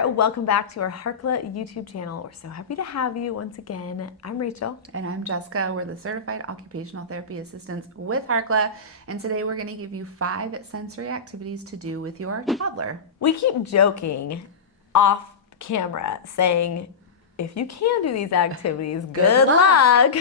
there. Welcome back to our Harkla YouTube channel. We're so happy to have you once again. I'm Rachel. And I'm Jessica. We're the Certified Occupational Therapy Assistants with Harkla. And today we're going to give you 5 sensory activities to do with your toddler. We keep joking off camera saying, if you can do these activities, good luck.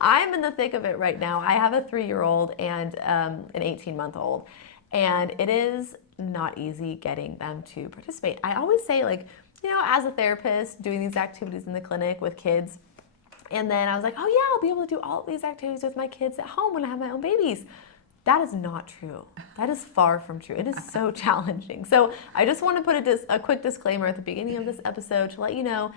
I'm in the thick of it right now. I have a 3-year-old and an 18-month-old. And it is not easy getting them to participate. I always say, like, you know, as a therapist doing these activities in the clinic with kids, and then I was like, oh yeah, I'll be able to do all of these activities with my kids at home when I have my own babies. That is not true. That is far from true. It is so challenging. So I just want to put a quick disclaimer at the beginning of this episode to let you know,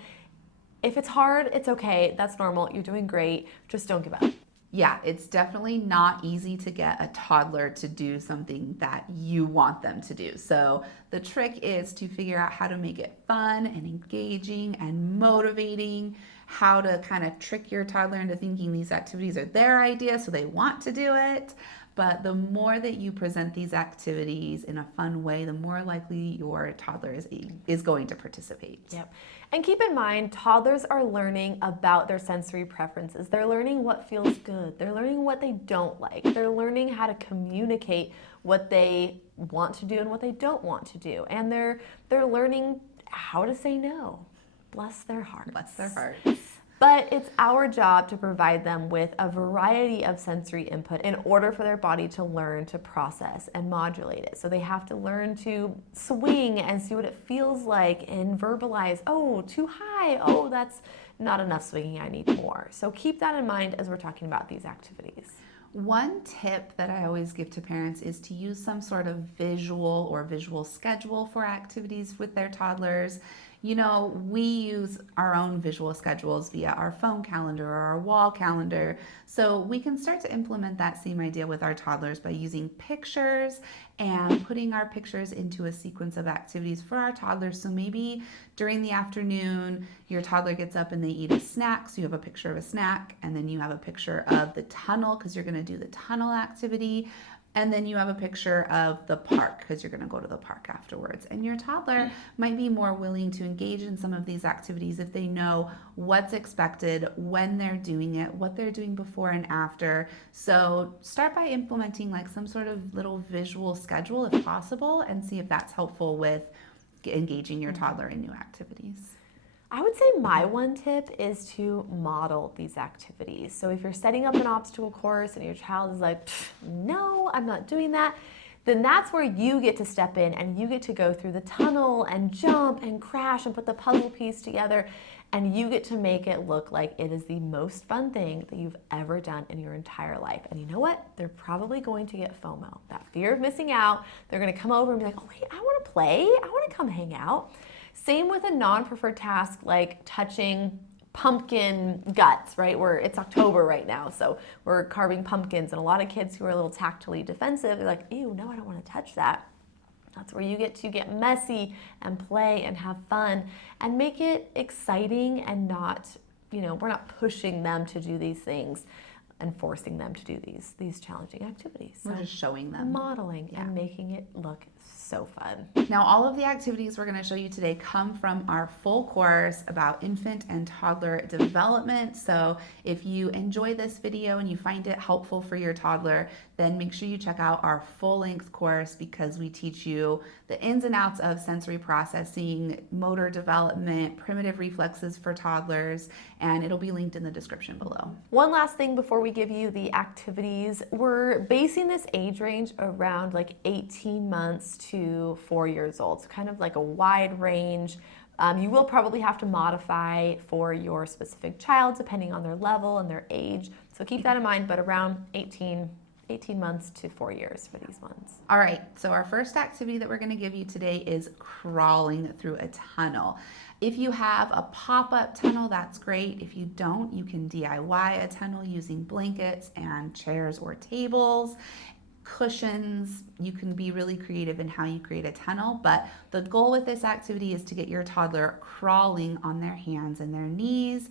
if it's hard, it's okay. That's normal. You're doing great. Just don't give up. Yeah, it's definitely not easy to get a toddler to do something that you want them to do. So the trick is to figure out how to make it fun and engaging and motivating, how to kind of trick your toddler into thinking these activities are their idea so they want to do it. But the more that you present these activities in a fun way, the more likely your toddler is going to participate. Yep. And keep in mind, toddlers are learning about their sensory preferences. They're learning what feels good. They're learning what they don't like. They're learning how to communicate what they want to do and what they don't want to do. And they're learning how to say no. Bless their hearts. Bless their hearts. But it's our job to provide them with a variety of sensory input in order for their body to learn to process and modulate it. So they have to learn to swing and see what it feels like and verbalize, oh, too high, oh, that's not enough swinging, I need more. So keep that in mind as we're talking about these activities. One tip that I always give to parents is to use some sort of visual schedule for activities with their toddlers. You know, we use our own visual schedules via our phone calendar or our wall calendar. So we can start to implement that same idea with our toddlers by using pictures and putting our pictures into a sequence of activities for our toddlers. So maybe during the afternoon, your toddler gets up and they eat a snack. So you have a picture of a snack, and then you have a picture of the tunnel because you're going to do the tunnel activity. And then you have a picture of the park because you're going to go to the park afterwards. And your toddler might be more willing to engage in some of these activities if they know what's expected, when they're doing it, what they're doing before and after. So start by implementing like some sort of little visual schedule if possible, and see if that's helpful with engaging your toddler in new activities. I would say my one tip is to model these activities. So if you're setting up an obstacle course and your child is like, no, I'm not doing that, then that's where you get to step in and you get to go through the tunnel and jump and crash and put the puzzle piece together, and you get to make it look like it is the most fun thing that you've ever done in your entire life. And you know what? They're probably going to get FOMO, that fear of missing out. They're going to come over and be like, oh, wait, I want to play. I want to come hang out. Same with a non-preferred task like touching pumpkin guts, right? It's October right now, so we're carving pumpkins, and a lot of kids who are a little tactily defensive, they're like, ew, no, I don't want to touch that. That's where you get to get messy and play and have fun and make it exciting, and not, you know, we're not pushing them to do these things and forcing them to do these challenging activities. We're just showing them. Modeling and making it look so fun. Now, all of the activities we're going to show you today come from our full course about infant and toddler development. So if you enjoy this video and you find it helpful for your toddler, then make sure you check out our full-length course, because we teach you the ins and outs of sensory processing, motor development, primitive reflexes for toddlers, and it'll be linked in the description below. One last thing before we give you the activities, we're basing this age range around like 18 months to 4 years old, so kind of like a wide range. You will probably have to modify for your specific child depending on their level and their age, so keep that in mind, but around 18 months to 4 years for these ones. All right, so our first activity that we're going to give you today is crawling through a tunnel. If you have a pop-up tunnel, that's great. If you don't, you can DIY a tunnel using blankets and chairs or tables, cushions. You can be really creative in how you create a tunnel, but the goal with this activity is to get your toddler crawling on their hands and their knees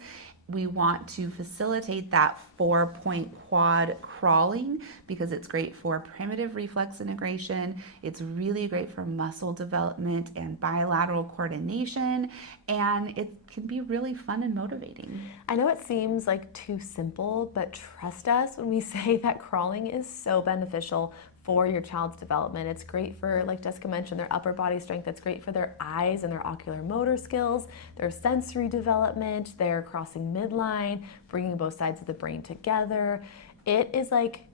we want to facilitate that 4-point quad crawling because it's great for primitive reflex integration. It's really great for muscle development and bilateral coordination, and it can be really fun and motivating. I know it seems like too simple, but trust us when we say that crawling is so beneficial for your child's development. It's great for, like Jessica mentioned, their upper body strength. It's great for their eyes and their ocular motor skills, their sensory development, their crossing midline, bringing both sides of the brain together. It is like,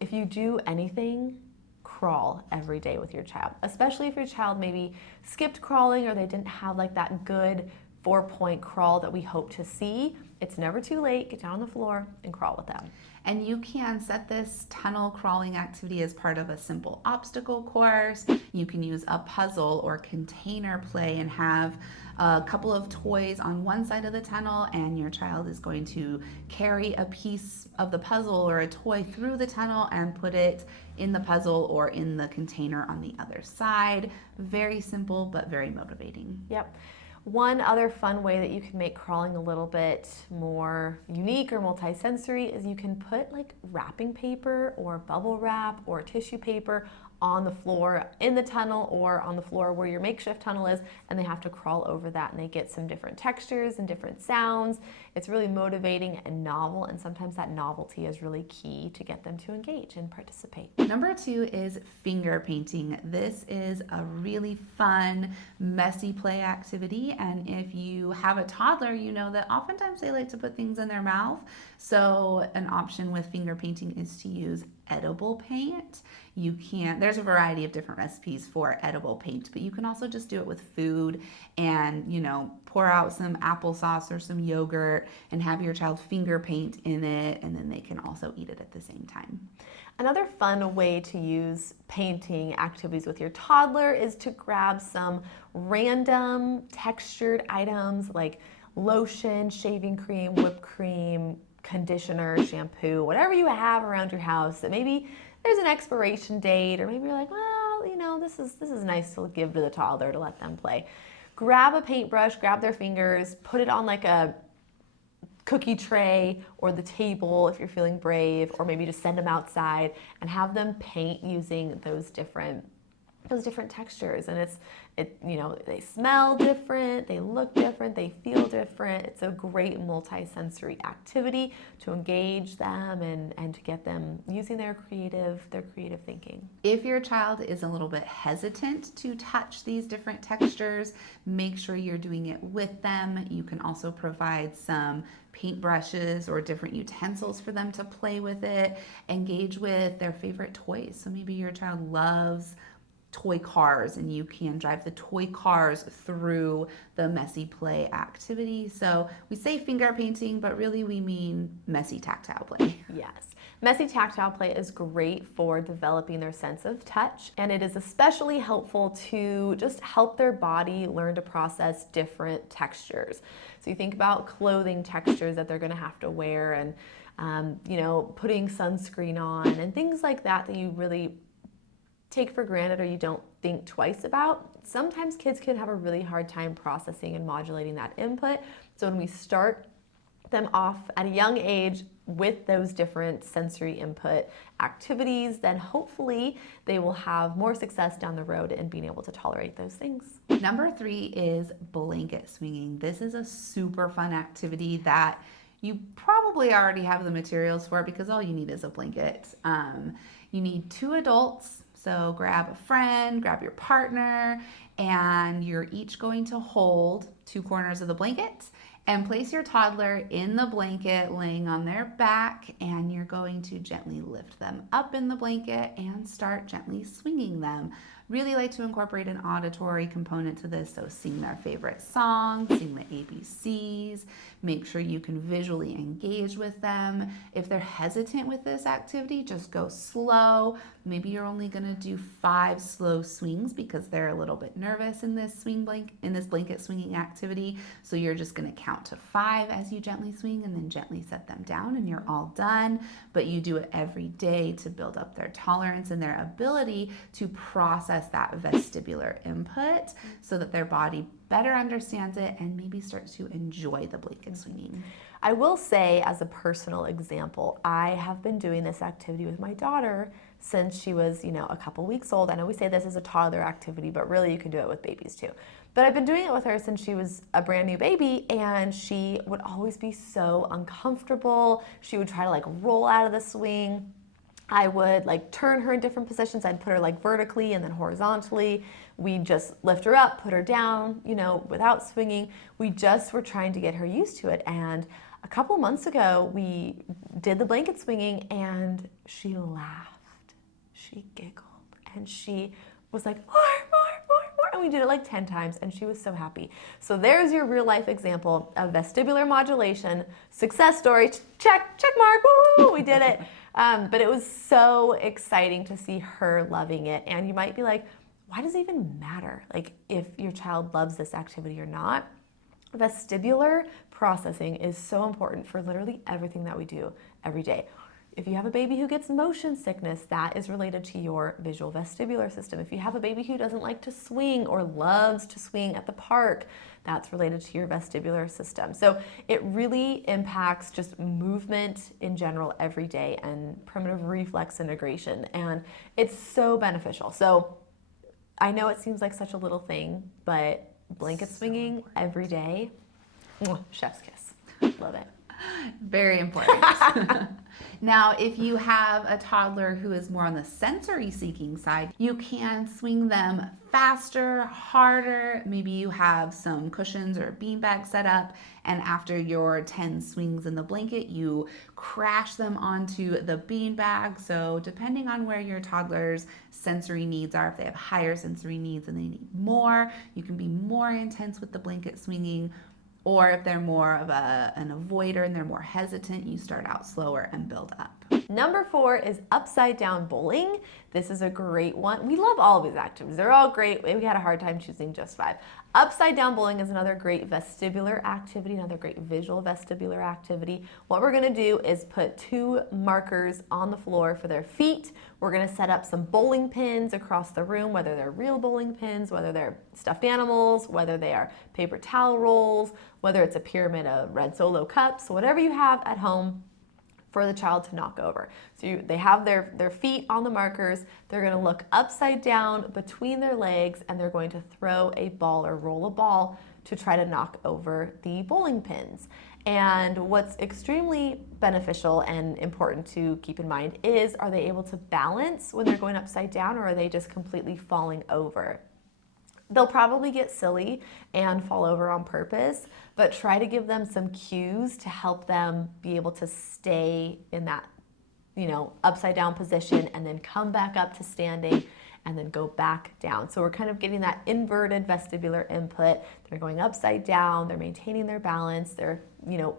if you do anything, crawl every day with your child, especially if your child maybe skipped crawling or they didn't have like that good 4-point crawl that we hope to see. It's never too late. Get down on the floor and crawl with them. And you can set this tunnel crawling activity as part of a simple obstacle course. You can use a puzzle or container play and have a couple of toys on one side of the tunnel, and your child is going to carry a piece of the puzzle or a toy through the tunnel and put it in the puzzle or in the container on the other side. Very simple, but very motivating. Yep. One other fun way that you can make crawling a little bit more unique or multisensory is you can put like wrapping paper or bubble wrap or tissue paper on the floor in the tunnel or on the floor where your makeshift tunnel is, and they have to crawl over that, and they get some different textures and different sounds. It's really motivating and novel, and sometimes that novelty is really key to get them to engage and participate. Number 2 is finger painting. This is a really fun, messy play activity, and if you have a toddler, you know that oftentimes they like to put things in their mouth. So an option with finger painting is to use edible paint. There's a variety of different recipes for edible paint, but you can also just do it with food and, pour out some applesauce or some yogurt and have your child finger paint in it, and then they can also eat it at the same time. Another fun way to use painting activities with your toddler is to grab some random textured items like lotion, shaving cream, whipped cream, conditioner, shampoo, whatever you have around your house that maybe there's an expiration date, or maybe you're like, well, this is nice to give to the toddler to let them play. Grab a paintbrush, grab their fingers, put it on like a cookie tray or the table if you're feeling brave, or maybe just send them outside and have them paint using those different textures. And they smell different, they look different, they feel different. It's a great multi-sensory activity to engage them and to get them using their creative thinking. If your child is a little bit hesitant to touch these different textures, make sure you're doing it with them. You can also provide some paintbrushes or different utensils for them to play with it. Engage with their favorite toys. So maybe your child loves toy cars, and you can drive the toy cars through the messy play activity. So we say finger painting, but really we mean messy tactile play. Yes. Messy tactile play is great for developing their sense of touch, and it is especially helpful to just help their body learn to process different textures. So you think about clothing textures that they're going to have to wear, and putting sunscreen on and things like that you really take for granted or you don't think twice about. Sometimes kids can have a really hard time processing and modulating that input. So when we start them off at a young age with those different sensory input activities, then hopefully they will have more success down the road in being able to tolerate those things. Number 3 is blanket swinging. This is a super fun activity that you probably already have the materials for because all you need is a blanket. You need 2 adults. So grab a friend, grab your partner, and you're each going to hold 2 corners of the blanket and place your toddler in the blanket laying on their back, and you're going to gently lift them up in the blanket and start gently swinging them. Really like to incorporate an auditory component to this, so sing their favorite song, sing the ABCs, make sure you can visually engage with them. If they're hesitant with this activity, just go slow. Maybe you're only going to do 5 slow swings because they're a little bit nervous in this blanket swinging activity. So you're just going to count to 5 as you gently swing and then gently set them down, and you're all done. But you do it every day to build up their tolerance and their ability to process process that vestibular input so that their body better understands it and maybe starts to enjoy the blanket swinging. I will say, as a personal example, I have been doing this activity with my daughter since she was, a couple weeks old. I know we say this is a toddler activity, but really you can do it with babies too. But I've been doing it with her since she was a brand new baby, and she would always be so uncomfortable. She would try to roll out of the swing. I would turn her in different positions. I'd put her vertically and then horizontally. We'd just lift her up, put her down, without swinging. We just were trying to get her used to it. And a couple months ago, we did the blanket swinging, and she laughed, she giggled, and she was like, more. And we did it 10 times, and she was so happy. So there's your real life example of vestibular modulation. Success story, check mark, woo, we did it. But it was so exciting to see her loving it. And you might be like, why does it even matter? If your child loves this activity or not? Vestibular processing is so important for literally everything that we do every day. If you have a baby who gets motion sickness, that is related to your visual vestibular system. If you have a baby who doesn't like to swing or loves to swing at the park, that's related to your vestibular system. So it really impacts just movement in general every day and primitive reflex integration. And it's so beneficial. So I know it seems like such a little thing, but blanket swinging every day, chef's kiss. Love it. Very important. Now, if you have a toddler who is more on the sensory seeking side, you can swing them faster, harder. Maybe you have some cushions or a beanbag set up, and after your 10 swings in the blanket, you crash them onto the beanbag. So depending on where your toddler's sensory needs are, if they have higher sensory needs and they need more, you can be more intense with the blanket swinging. Or if they're more of an avoider and they're more hesitant, you start out slower and build up. Number 4 is upside down bowling. This is a great one. We love all of these activities. They're all great. We had a hard time choosing just 5. Upside down bowling is another great vestibular activity, another great visual vestibular activity. What we're gonna do is put 2 markers on the floor for their feet. We're gonna set up some bowling pins across the room, whether they're real bowling pins, whether they're stuffed animals, whether they are paper towel rolls, whether it's a pyramid of red Solo cups, whatever you have at home for the child to knock over. So they have their feet on the markers. They're going to look upside down between their legs, and they're going to throw a ball or roll a ball to try to knock over the bowling pins. And what's extremely beneficial and important to keep in mind is, are they able to balance when they're going upside down, or are they just completely falling over? They'll probably get silly and fall over on purpose, but try to give them some cues to help them be able to stay in that, upside down position, and then come back up to standing and then go back down. So we're kind of getting that inverted vestibular input. They're going upside down, they're maintaining their balance, they're,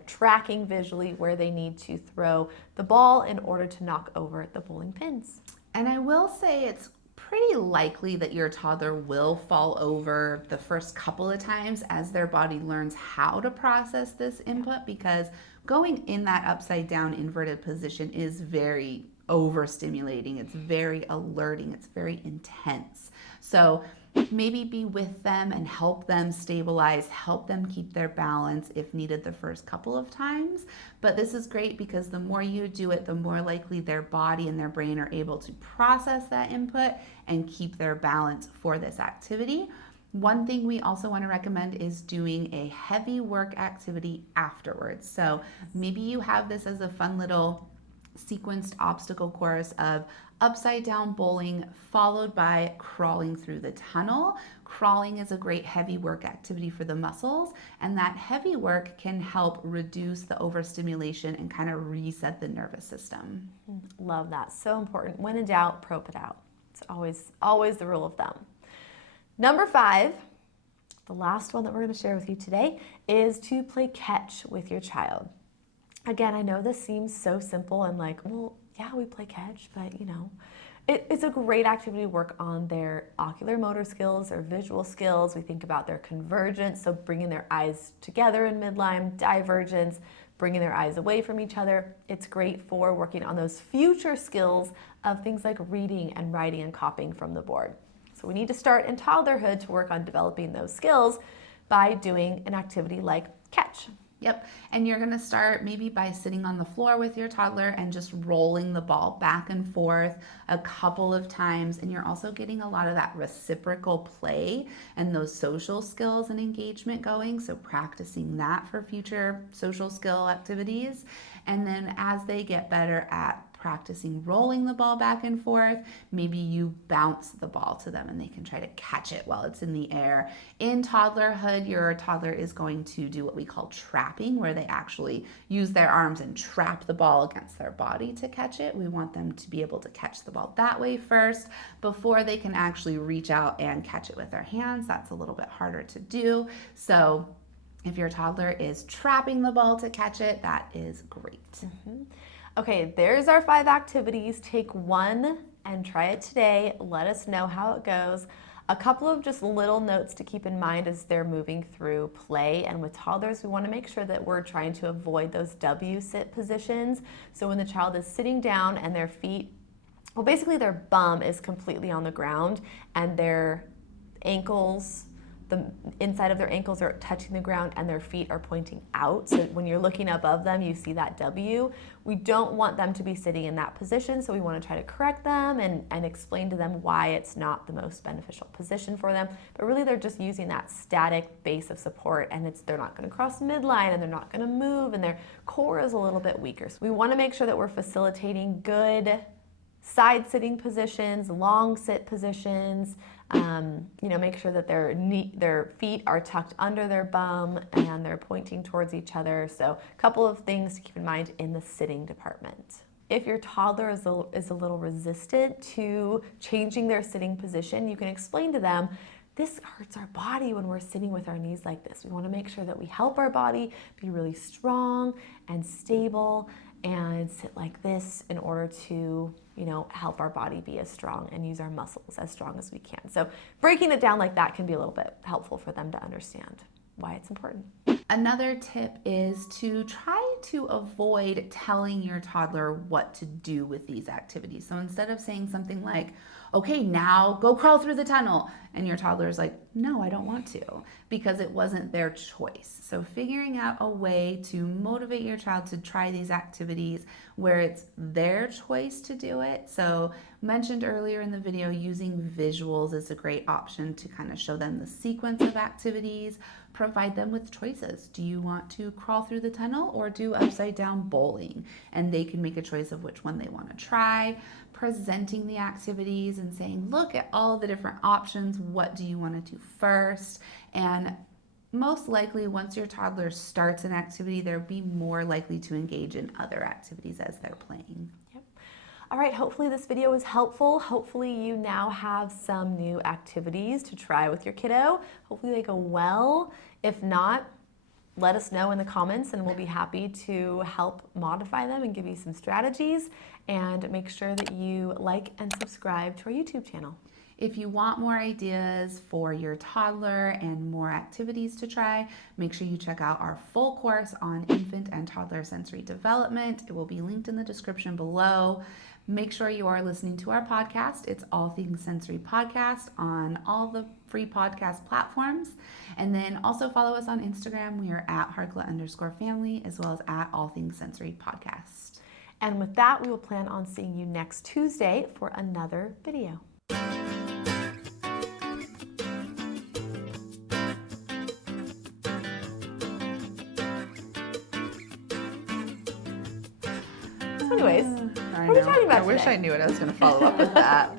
tracking visually where they need to throw the ball in order to knock over the bowling pins. And I will say it's pretty likely that your toddler will fall over the first couple of times as their body learns how to process this input, because going in that upside down inverted position is very overstimulating. It's very alerting. It's very intense. So maybe be with them and help them stabilize, help them keep their balance if needed the first couple of times. But this is great because the more you do it, the more likely their body and their brain are able to process that input and keep their balance for this activity. One thing we also want to recommend is doing a heavy work activity afterwards. So maybe you have this as a fun little sequenced obstacle course of upside down bowling followed by crawling through the tunnel. Crawling is a great heavy work activity for the muscles, and that heavy work can help reduce the overstimulation and kind of reset the nervous system. Love that. So important. When in doubt, probe it out. It's always the rule of thumb. Number 5, the last one that we're going to share with you today, is to play catch with your child. Again, I know this seems so simple and well, yeah, we play catch, but it's a great activity to work on their ocular motor skills or visual skills. We think about their convergence, so bringing their eyes together in midline, divergence, bringing their eyes away from each other. It's great for working on those future skills of things like reading and writing and copying from the board. So So we need to start in toddlerhood to work on developing those skills by doing an activity like catch. Yep, and you're gonna start maybe by sitting on the floor with your toddler and just rolling the ball back and forth a couple of times. And you're also getting a lot of that reciprocal play and those social skills and engagement going. So practicing that for future social skill activities. And then as they get better at practicing rolling the ball back and forth, maybe you bounce the ball to them and they can try to catch it while it's in the air. In toddlerhood, your toddler is going to do what we call trapping, where they actually use their arms and trap the ball against their body to catch it. We want them to be able to catch the ball that way first before they can actually reach out and catch it with their hands. That's a little bit harder to do. So if your toddler is trapping the ball to catch it, that is great. Okay, there's our 5 activities. Take one and try it today. Let us know how it goes. A couple of just little notes to keep in mind as they're moving through play. And with toddlers, we want to make sure that we're trying to avoid those W sit positions. So when the child is sitting down and their feet, well, basically their bum is completely on the ground and their ankles, the inside of their ankles are touching the ground and their feet are pointing out. So when you're looking above them, you see that W. We don't want them to be sitting in that position, so we want to try to correct them and explain to them why it's not the most beneficial position for them. But really they're just using that static base of support, and they're not going to cross midline and they're not going to move, and their core is a little bit weaker. So we want to make sure that we're facilitating good side sitting positions, long sit positions. Make sure that their feet are tucked under their bum and they're pointing towards each other. So a couple of things to keep in mind in the sitting department. If your toddler is a little resistant to changing their sitting position, you can explain to them, this hurts our body when we're sitting with our knees like this. We want to make sure that we help our body be really strong and stable and sit like this in order to, help our body be as strong and use our muscles as strong as we can. So breaking it down like that can be a little bit helpful for them to understand why it's important. Another tip is to try to avoid telling your toddler what to do with these activities. So instead of saying something like, okay, now go crawl through the tunnel, and your toddler is like, no, I don't want to, because it wasn't their choice. So figuring out a way to motivate your child to try these activities where it's their choice to do it. So mentioned earlier in the video, using visuals is a great option to kind of show them the sequence of activities. Provide them with choices. Do you want to crawl through the tunnel or do upside down bowling? And they can make a choice of which one they want to try. Presenting the activities and saying, look at all the different options. What do you want to do first? And most likely, once your toddler starts an activity, they'll be more likely to engage in other activities as they're playing. All right, hopefully this video was helpful. Hopefully you now have some new activities to try with your kiddo. Hopefully they go well. If not, let us know in the comments and we'll be happy to help modify them and give you some strategies. And make sure that you like and subscribe to our YouTube channel. If you want more ideas for your toddler and more activities to try, make sure you check out our full course on infant and toddler sensory development. It will be linked in the description below. Make sure you are listening to our podcast. It's All Things Sensory Podcast on all the free podcast platforms. And then also follow us on Instagram. We are at Harkla_family, as well as at All Things Sensory Podcast. And with that, we will plan on seeing you next Tuesday for another video. Anyways, what are we talking about today? I wish I knew what I was going to follow up with that.